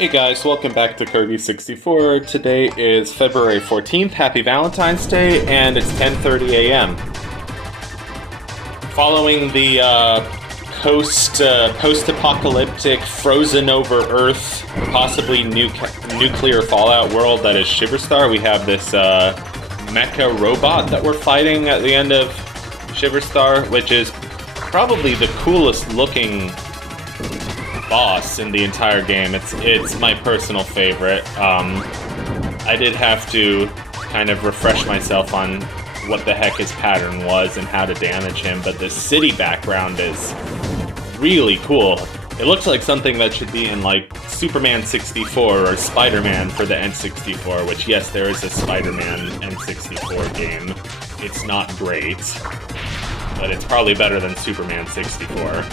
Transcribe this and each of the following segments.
Hey guys, welcome back to Kirby 64. Today is February 14th. Happy Valentine's Day, and it's 10:30 a.m. Following the post-apocalyptic, frozen over Earth, possibly nuclear fallout world that is Shiverstar, we have this mecha robot that we're fighting at the end of Shiverstar, which is probably the coolest looking boss in the entire game. It's my personal favorite. I did have to kind of refresh myself on what the heck his pattern was and how to damage him, but the city background is really cool. It looks like something that should be in like Superman 64 or Spider-Man for the N64, which yes, there is a Spider-Man N64 game. It's not great, but it's probably better than Superman 64.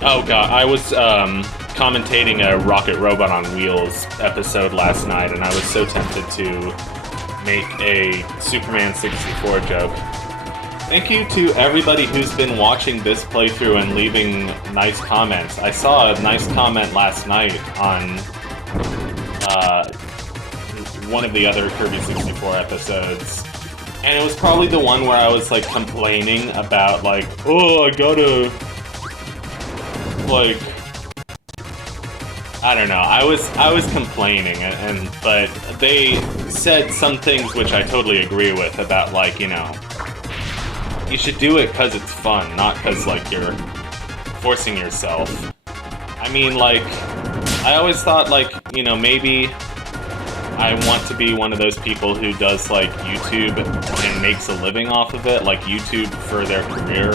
Oh god, I was commentating a Rocket Robot on Wheels episode last night, and I was so tempted to make a Superman 64 joke. Thank you to everybody who's been watching this playthrough and leaving nice comments. I saw a nice comment last night on one of the other Kirby 64 episodes, and it was probably the one where I was like complaining about like, oh, I gotta... like, I don't know, I was complaining, but they said some things which I totally agree with about, like, you know, you should do it because it's fun, not because, like, you're forcing yourself. I mean, like, I always thought, like, you know, maybe I want to be one of those people who does, like, YouTube and makes a living off of it, like YouTube for their career.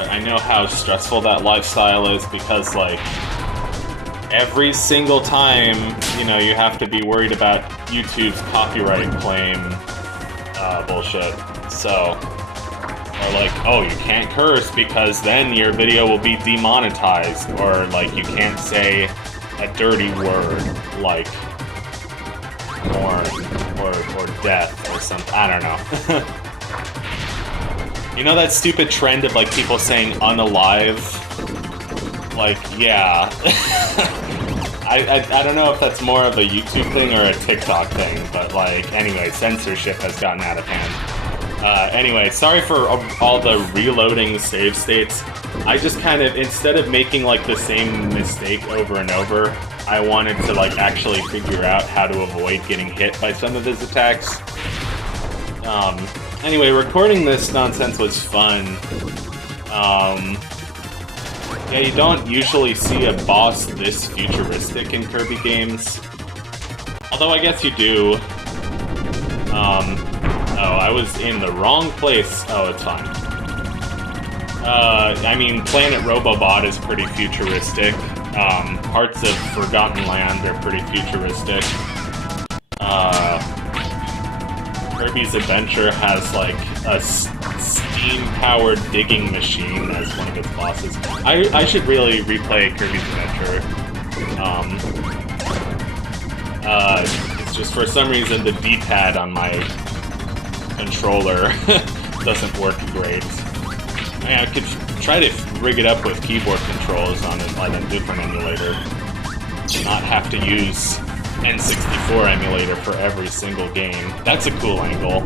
I know how stressful that lifestyle is because, like, every single time, you know, you have to be worried about YouTube's copyright claim bullshit. So, or like, oh, you can't curse because then your video will be demonetized, or like you can't say a dirty word like porn or death or something. I don't know. You know that stupid trend of, like, people saying unalive? Like, yeah. I don't know if that's more of a YouTube thing or a TikTok thing, but, like, anyway, censorship has gotten out of hand. Anyway, sorry for all the reloading save states. I just kind of, instead of making, like, the same mistake over and over, I wanted to, like, actually figure out how to avoid getting hit by some of his attacks. Anyway, recording this nonsense was fun. Yeah, you don't usually see a boss this futuristic in Kirby games. Although I guess you do. Oh, I was in the wrong place. Oh, it's fine. I mean, Planet Robobot is pretty futuristic. Parts of Forgotten Land are pretty futuristic. Kirby's Adventure has, like, a steam-powered digging machine as one of its bosses. I should really replay Kirby's Adventure. It's just for some reason the D-pad on my controller doesn't work great. I mean, I could try to rig it up with keyboard controls on a different emulator. Not have to use N64 emulator for every single game. That's a cool angle.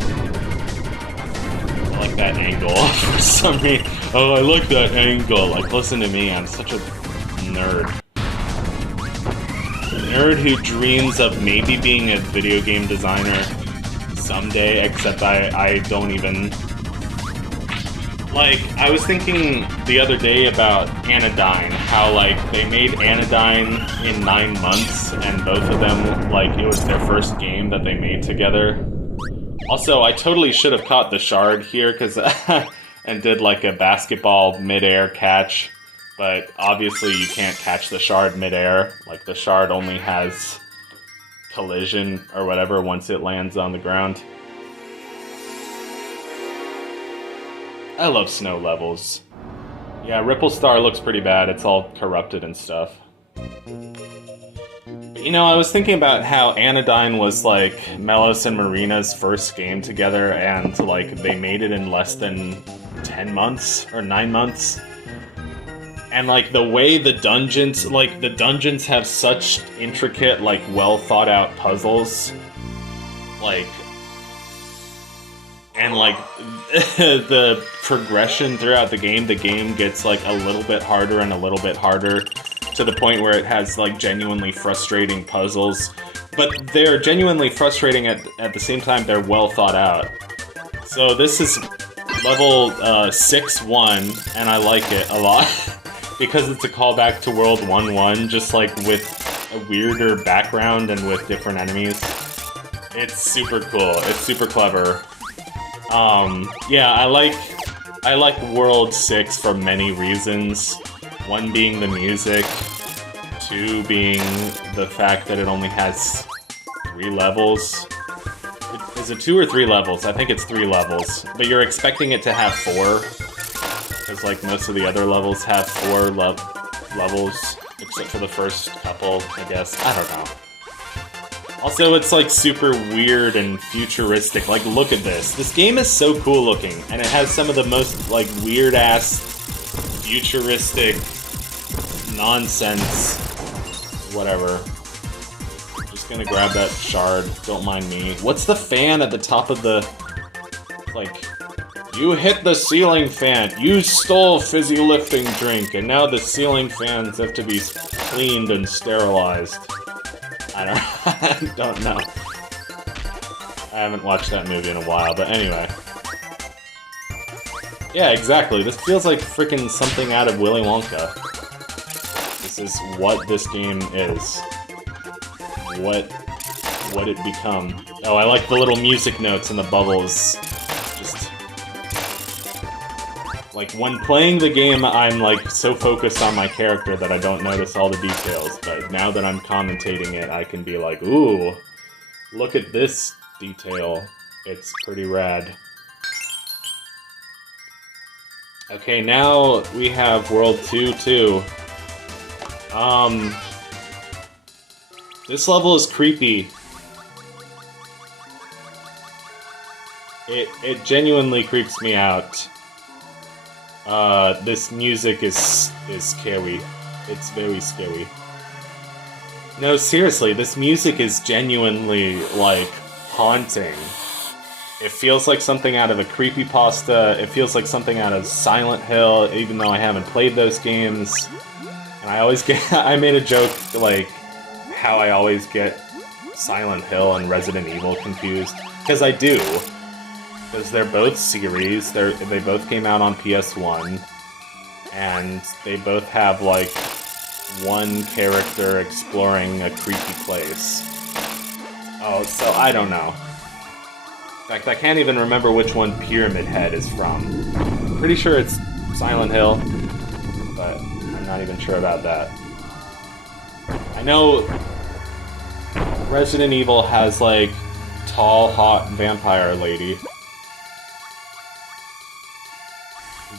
I like that angle for some reason. Oh, I like that angle. Like, listen to me, I'm such a nerd. A nerd who dreams of maybe being a video game designer someday, except I don't even... Like, I was thinking the other day about Anodyne, how, like, they made Anodyne in 9 months, and both of them, like, it was their first game that they made together. Also, I totally should have caught the Shard here, because and did, like, a basketball mid-air catch, but obviously you can't catch the Shard mid-air. Like, the Shard only has collision, or whatever, once it lands on the ground. I love snow levels. Yeah, Ripple Star looks pretty bad. It's all corrupted and stuff. You know, I was thinking about how Anodyne was, like, Melos and Marina's first game together, and, like, they made it in less than 10 months, or 9 months. And, like, the way the dungeons... Like, the dungeons have such intricate, like, well-thought-out puzzles. Like... And, like, the progression throughout the game gets, like, a little bit harder and a little bit harder, to the point where it has, like, genuinely frustrating puzzles. But they're genuinely frustrating at the same time they're well thought out. So this is level 6-1, and I like it a lot. Because it's a callback to World 1-1, just, like, with a weirder background and with different enemies. It's super cool. It's super clever. Yeah, I like World 6 for many reasons. One being the music, two being the fact that it only has 3 levels. Is it 2 or 3 levels? I think it's 3 levels. But you're expecting it to have 4. Because, like, most of the other levels have 4 levels. Except for the first couple, I guess. I don't know. Also, it's, like, super weird and futuristic. Like, look at this. This game is so cool looking, and it has some of the most, like, weird-ass, futuristic nonsense. Whatever. I'm just gonna grab that shard. Don't mind me. What's the fan at the top of the... Like... You hit the ceiling fan. You stole fizzy lifting drink, and now the ceiling fans have to be cleaned and sterilized. I don't know. I haven't watched that movie in a while, but anyway. Yeah, exactly. This feels like freaking something out of Willy Wonka. This is what this game is. What it become. Oh, I like the little music notes and the bubbles. Just... Like, when playing the game, I'm, like, so focused on my character that I don't notice all the details, but now that I'm commentating it, I can be like, ooh, look at this detail. It's pretty rad. Okay, now we have World 2, too. This level is creepy. It genuinely creeps me out. This music is scary. It's very scary. No, seriously, this music is genuinely, like, haunting. It feels like something out of a creepypasta. It feels like something out of Silent Hill, even though I haven't played those games. And I always get... I made a joke, like, how I always get Silent Hill and Resident Evil confused. Because I do. Because they're both series, they both came out on PS1, and they both have, like, one character exploring a creepy place. Oh, so I don't know. In fact, I can't even remember which one Pyramid Head is from. Pretty sure it's Silent Hill, but I'm not even sure about that. I know Resident Evil has, like, tall, hot vampire lady.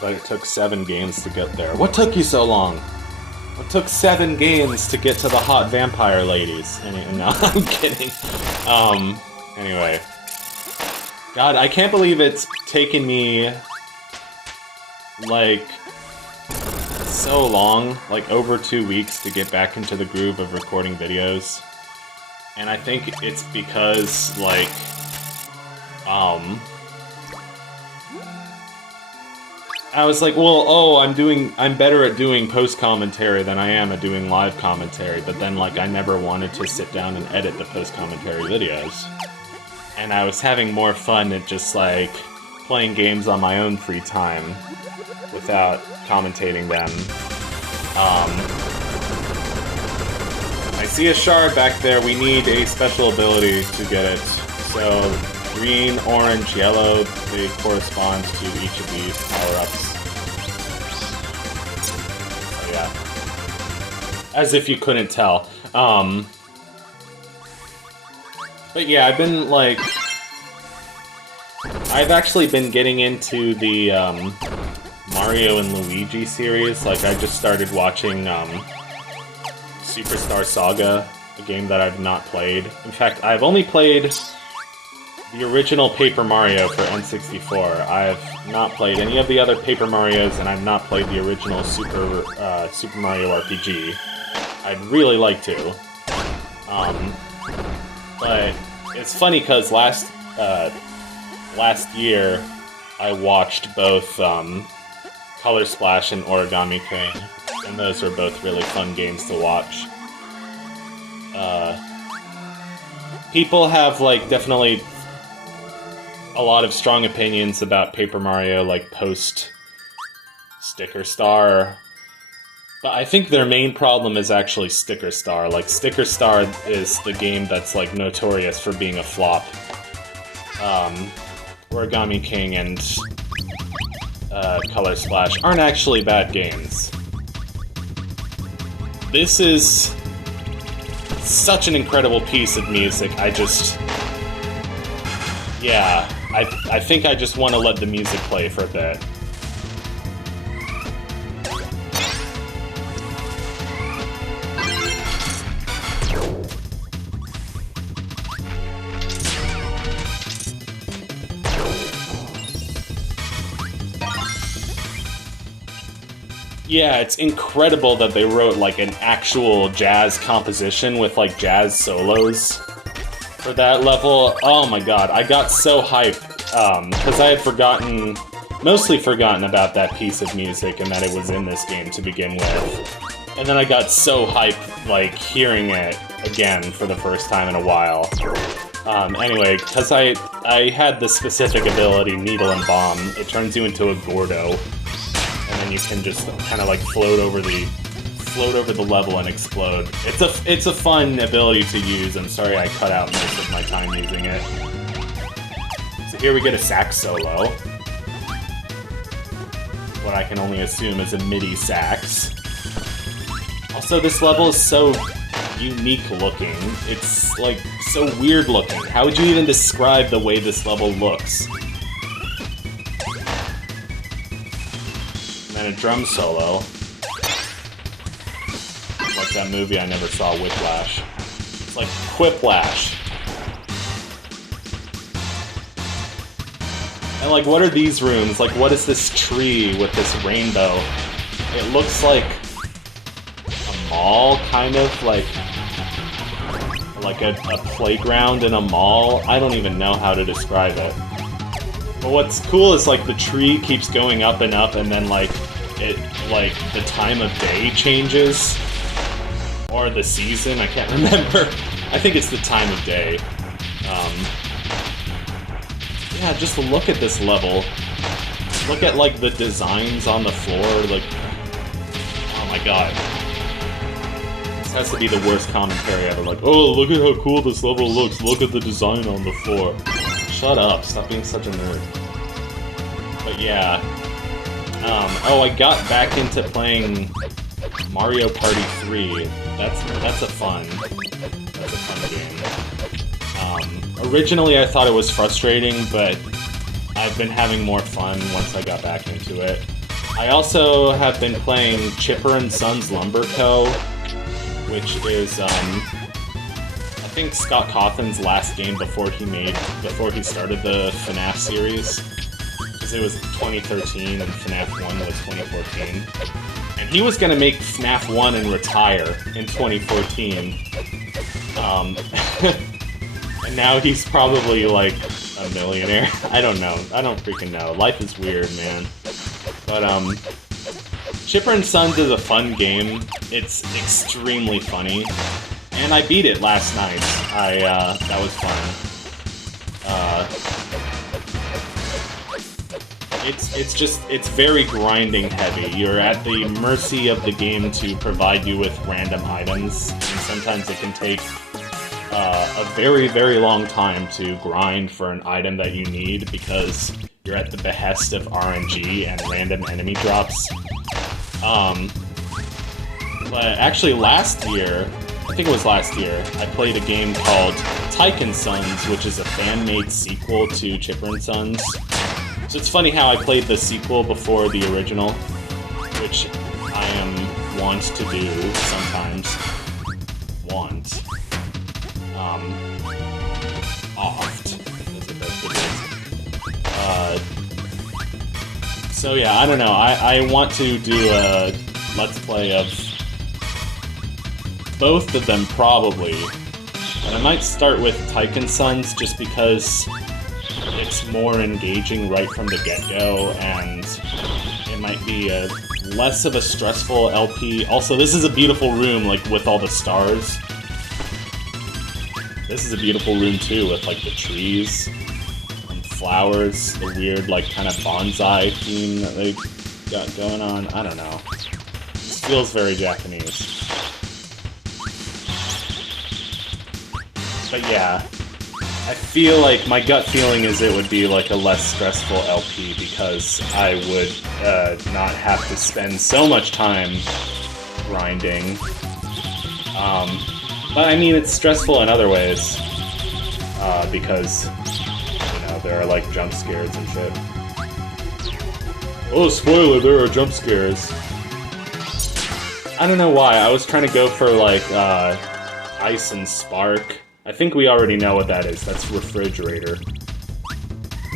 But it took 7 games to get there. What took you so long? What took 7 games to get to the hot vampire ladies? No, I'm kidding. Anyway. God, I can't believe it's taken me, like, so long, like over 2 weeks to get back into the groove of recording videos. And I think it's because, like, I was like, well, oh, I'm better at doing post-commentary than I am at doing live commentary, but then, like, I never wanted to sit down and edit the post-commentary videos. And I was having more fun at just, like, playing games on my own free time without commentating them. I see a shard back there. We need a special ability to get it. So, green, orange, yellow, they correspond to each of these power-ups. So yeah. As if you couldn't tell. But yeah, I've been, like... I've actually been getting into the, Mario and Luigi series. Like, I just started watching, Superstar Saga, a game that I've not played. In fact, I've only played the original Paper Mario for N64. I've not played any of the other Paper Marios, and I've not played the original Super Mario RPG. I'd really like to. But it's funny because last year I watched both Color Splash and Origami King, and those were both really fun games to watch. People have, like, definitely a lot of strong opinions about Paper Mario, like, post-Sticker Star. But I think their main problem is actually Sticker Star. Like, Sticker Star is the game that's, like, notorious for being a flop. Origami King and Color Splash aren't actually bad games. This is such an incredible piece of music. Yeah, I think I just want to let the music play for a bit. Yeah, it's incredible that they wrote, like, an actual jazz composition with, like, jazz solos for that level. Oh my god, I got so hyped, because I had mostly forgotten about that piece of music and that it was in this game to begin with. And then I got so hyped, like, hearing it again for the first time in a while. Anyway, because I had the specific ability, Needle and Bomb, it turns you into a Gordo. And then you can just kind of like float over the level and explode. It's a fun ability to use. I'm sorry I cut out most of my time using it. So here we get a sax solo. What I can only assume is a MIDI sax. Also, this level is so unique looking. It's like so weird looking. How would you even describe the way this level looks? And a drum solo. Like that movie I never saw, Whiplash. It's like Quiplash. And like, what are these rooms? Like, what is this tree with this rainbow? It looks like a mall, kind of, like a playground in a mall. I don't even know how to describe it. But what's cool is, like, the tree keeps going up, and then, like, the time of day changes. Or the season, I can't remember. I think it's the time of day. Yeah, just look at this level. Look at, like, the designs on the floor, like... Oh my god. This has to be the worst commentary ever, like, oh, look at how cool this level looks, look at the design on the floor. Shut up, stop being such a nerd. But yeah. Oh, I got back into playing Mario Party 3. That's a fun game. Originally I thought it was frustrating, but I've been having more fun once I got back into it. I also have been playing Chipper and Sons Lumber Co., which is, I think Scott Cawthon's last game before he started the FNAF series. Because it was 2013 and FNAF 1 was 2014. And he was gonna make FNAF 1 and retire in 2014. And now he's probably, like, a millionaire. I don't know. I don't freaking know. Life is weird, man. But, Chipper and Sons is a fun game. It's extremely funny. And I beat it last night. That was fun. It's very grinding heavy. You're at the mercy of the game to provide you with random items, and sometimes it can take a very, very long time to grind for an item that you need because you're at the behest of RNG and random enemy drops. But actually last year, I think it was last year, I played a game called Tyke & Sons, which is a fan-made sequel to Chipper and Sons. So it's funny how I played the sequel before the original, which I am wont to do sometimes. Oft, as it does So yeah, I don't know. I want to do a Let's Play of both of them, probably. And I might start with Taiken Sons, just because it's more engaging right from the get-go, and it might be a less of a stressful LP. Also, this is a beautiful room, like, with all the stars. This is a beautiful room, too, with, like, the trees and flowers, the weird, like, kind of bonsai theme that they got going on. I don't know. This feels very Japanese. But yeah, I feel like my gut feeling is it would be like a less stressful LP because I would not have to spend so much time grinding. But I mean, it's stressful in other ways because, you know, there are like jump scares and shit. Oh, spoiler, there are jump scares. I don't know why, I was trying to go for like Ice and Spark. I think we already know what that is. That's refrigerator.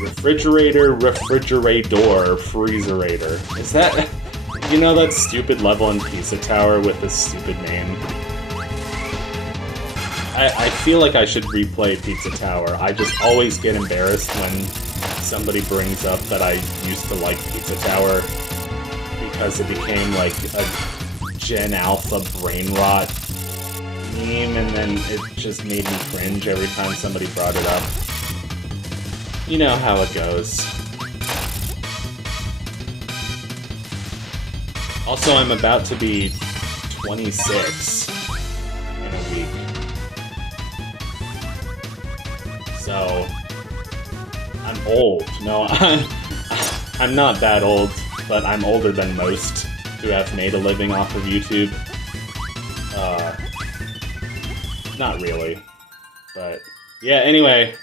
Refrigerator, refrigerator, freezerator. Is that... You know that stupid level in Pizza Tower with the stupid name? I feel like I should replay Pizza Tower. I just always get embarrassed when somebody brings up that I used to like Pizza Tower because it became like a Gen Alpha brain rot meme, and then it just made me cringe every time somebody brought it up. You know how it goes. Also, I'm about to be 26 in a week. So, I'm old. No, I'm not that old, but I'm older than most who have made a living off of YouTube. Not really. But, yeah, anyway.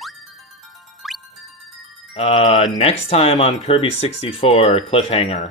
Next time on Kirby 64, cliffhanger.